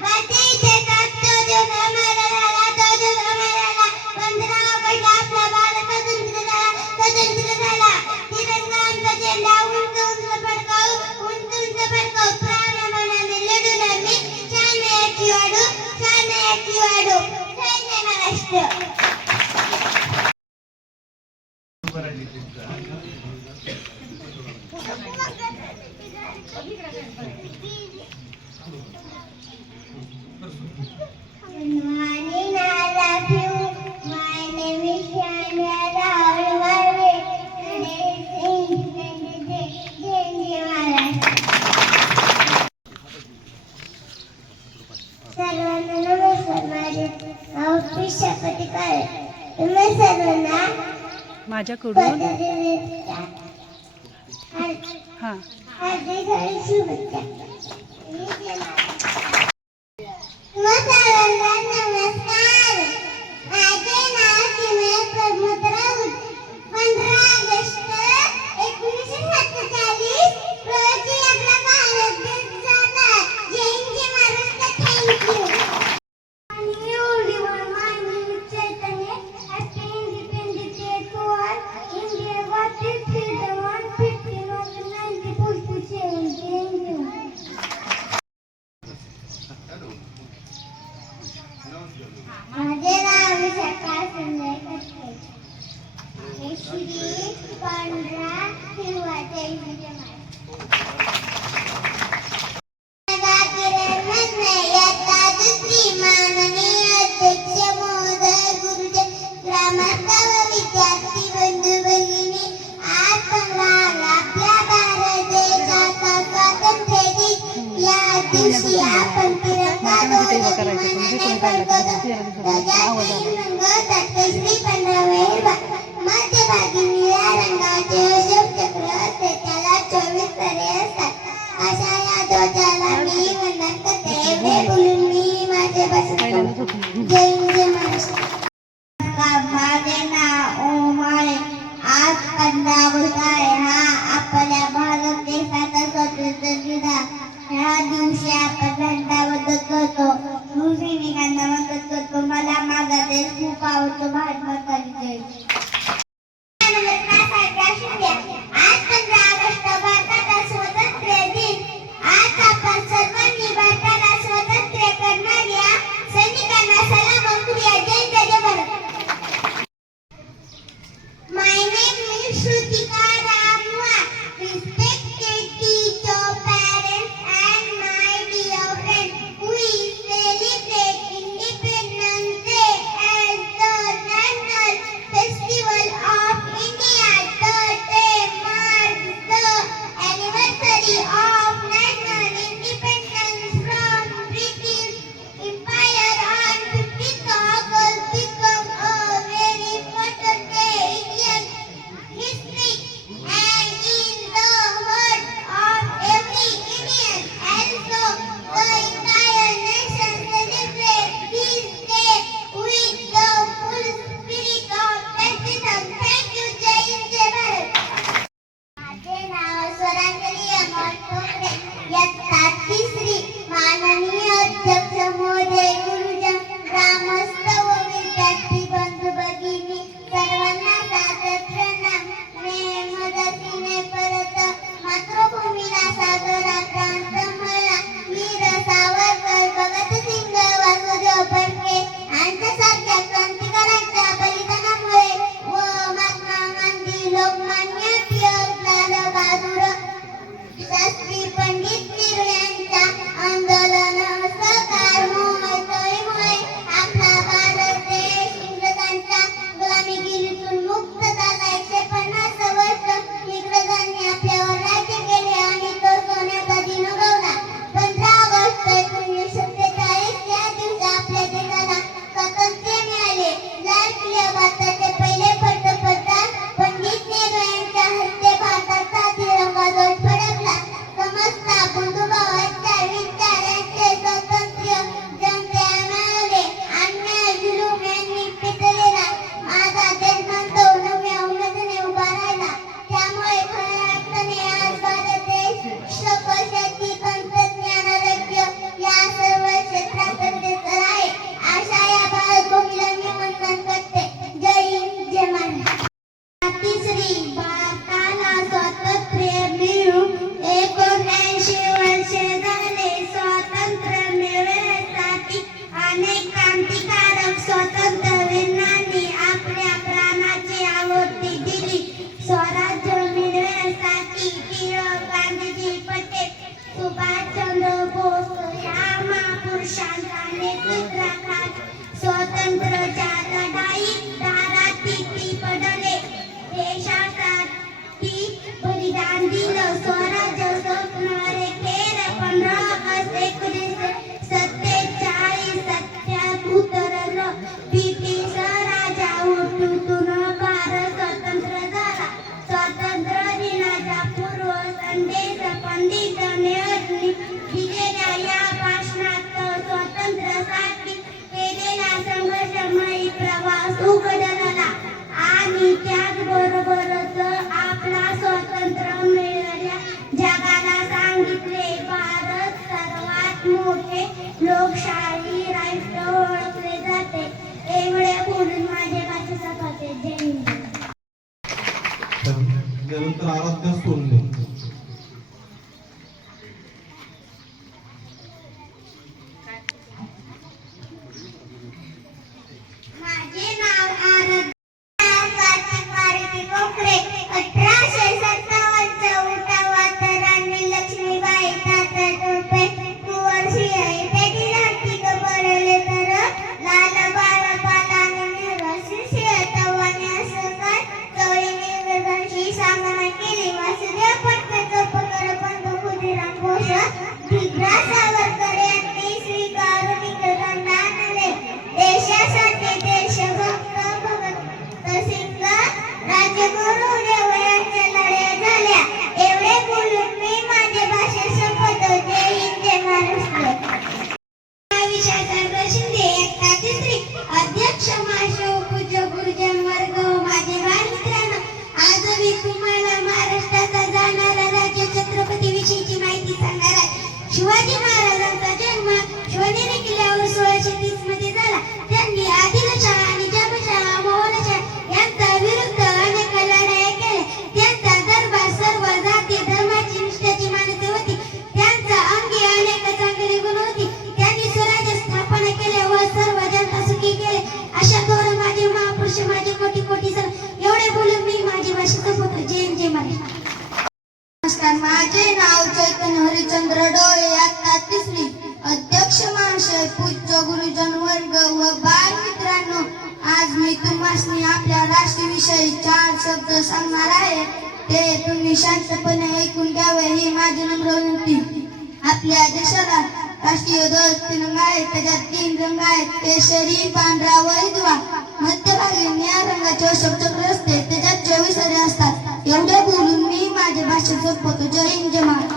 भारतीय इतिहासात तो दिवस अमर झाला, तो दिवस अमर झाला. 15 ऑगस्ट आपला भारत स्वतंत्र झाला. तिरंगा आमचा झेंडा उंच उंच फडकावू, उंच उंच फडकावू. प्राणपणाने लढून आम्ही शान याची वाढू. जय जय Maharashtra. Good morning, I love you. My name is Shania Rahul Varve. Today is Independence Day. Jai Jai Maharashtra. सर्वांना नमस्कार. माझे नाव पिशा पटिकाळे. तुम्ही सर्वांना माझ्याकडून हार्दिक शुभेच्छा. नमस्कार. माझे नाव चिन्मय प्रमोद राऊत. 15 ऑगस्ट 1947 रोजी आपला भारत देश झाला. जय जय Maharashtra. Thank you. My name is Chaitanya. Happy Independence Day to all. India got its freedom on 15 August 1947. Thank you. माझे नाव विशाखा संजय कटके. श्री पांढरा हिरवा. जय जय महाराष्ट्र. माननीय अध्यक्ष महोदय, गुरुजन, ग्रामस्थ व विद्यार्थी बंधू भगिनी, आज 15 आपल्या भारत देशाचा स्वातंत्र्य दिन. या दिवशी आपण तिरंगा श्री 15 मध्यभागी निळ्या रंगाचे अशोक चक्र असते, त्याला 24 तळे असतात. अशा या ध्वजाला मी वंदन करते. एवढे बोलून मी माझे बसतो. जय जय महाराष्ट्र. माझे नाव ओमाळे. आज 15 ऑगस्ट आहे. हा आपल्या भारत देशाचा स्वातंत्र्य दिन. ह्या दिवशी आपण झेंडा वंदन करतो, सैनिकांना वंदन करतो. मला माझा देश खूप आवडतो. भारत माता की जय. आज 15 ऑगस्ट भारताचा स्वातंत्र्य दिन. आज आपण सर्वांनी भारताला स्वातंत्र्य करणाऱ्या सैनिकांना सलाम करूया. जय जय Bharat. My name is Shrutika Ramwa. Respected teacher, parents and my dear friends, we celebrate Independence Day as the national festival उघडला आणि त्याचबरोबरच आपला स्वातंत्र्य मिळाल्या जगाला सांगितले. भारत सर्वात मोठे लोकशाही राष्ट्र ओळखले जाते. एवढे बोलून माझे भाषण संपवते. जय हिंद. त्यानंतर आराध्या सोनले. माझे नाव आराध्या कार्तिक मारुती कोकरे. 1857चा उठावात राणी लक्ष्मीबाई तात्या टोपे कुंवरशी आहे. पेटी राहती पडले तर लाल बाळ पालाने निर्वासित तवाने असं काय चोळीने वेगांशी सामना केली. वासुदेव फडकेचं पकड पण खुदिराम घोष धिग्रा सावरकर यांनी स्वीकारून इंग्रजांना आणले. देशासाठी देशभक्त भगत सिंग राजगुरू देवळांच्या लढ्या झाल्या. एवढे बोलून मी माझे भाषण संपवतो. जय हिंद, जय महाराष्ट्र. विशाखा शिंदे इयत्ता तिसरी. अध्यक्ष महाशय पूज्य गुरुजन वर्ग, माझे बालमित्रांनो, आज मी तुम्हाला महाराष्ट्राचा जाणारा राज्य छत्रपती विषयीची माहिती सांगणार आहे. शिवाजी महाराजांचा जन्म शिवनेरी किल्ल्यावर 1630 मध्ये झाला. त्यांनी आदिलशाह आणि जामशाह मोगलशाह यांच्या विरुद्ध अनेक लढाया केल्या. त्यांचा दरबार सर्व जाती धर्माची निष्ठेची माणसे होती. त्यांचा अंगी अनेक चांगली गुण होती. त्यांनी स्वराज्य स्थापना केले व सर्व जनता सुखी केले. अशा थोर माझे महापुरुष, माझे कोटी कोटी सर. एवढे बोलून मी माझी भाषा संपवतो. जय हिंद, जय महाराष्ट्र. नमस्कार, माझे नाव चैतन्य हरिचंद्र डोळे, इयत्ता तिसरी. अध्यक्ष महाशय, पूज्य गुरुजन वर्ग व बाल मित्रांनो, आज मी तुम्हासनी आपल्या राष्ट्रविषयी 4 शब्द सांगणार आहे. ते तुम्ही शांतपणे ऐकून घ्यावे ही माझी नम्र विनंती. आपल्या देशाला राष्ट्रीय ध्वज तिरंगा आहे. त्याच्यात 3 रंग आहेत, केशरी, पांढरा व हिरवा. मध्यभागी निळ्या रंगाचे अशोक चक्र असते. त्याच्यात 24 अरे असतात. एवढे बोलून मी माझे भाषण संपवतो. जय हिंद, जय महाराष्ट्र.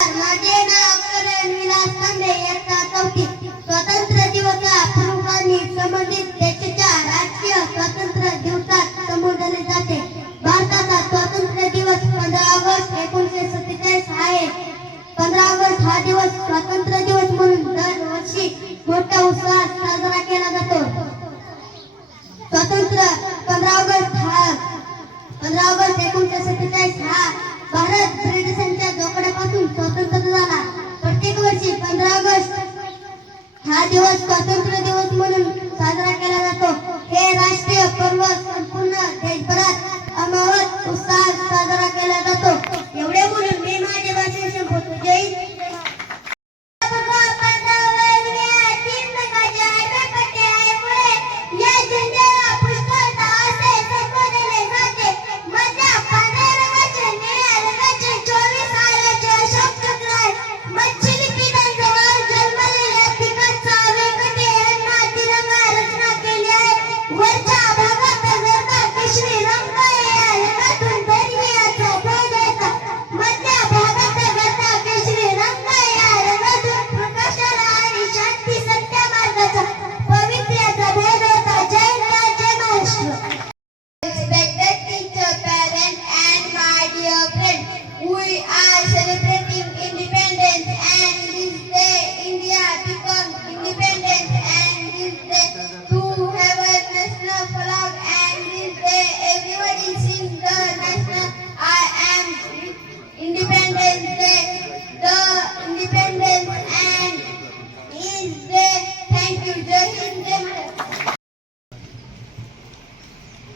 माझे नाव करण विलास तांबे, इयत्ता चौथी. स्वातंत्र्य दिवस प्रमुखांनी संबंधित देशाच्या राष्ट्रीय स्वातंत्र्य दिवसात संबोधले जाते. भारताचा स्वातंत्र्य दिवस 15 ऑगस्ट 1947 आहे. 15 ऑगस्ट हा दिवस स्वातंत्र्य दिवस म्हणून दरवर्षी मोठ्या उत्साहात साजरा केला जातो. स्वातंत्र्य 15 ऑगस्ट 1947 हा भारत ब्रिटिशांच्या जोखडापासून स्वतंत्र झाला. प्रत्येक वर्षी 15 ऑगस्ट हा दिवस स्वातंत्र्य दिवस म्हणून साजरा केला जातो. हे राष्ट्रीय पर्व संपूर्ण देशभरात अमावत उत्साहात साजरा केला जातो. एवढे बोलून मी माझे भाषण संपवतो. जय Hind.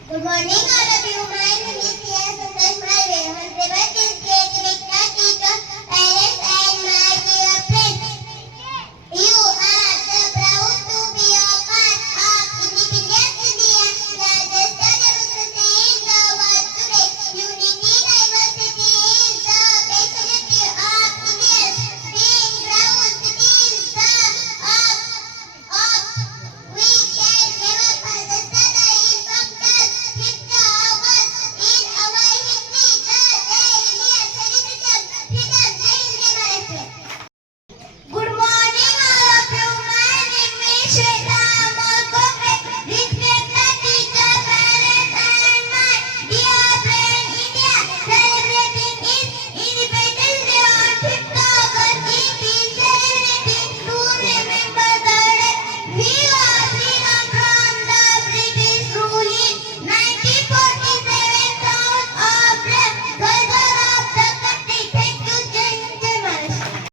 Good morning, all of you.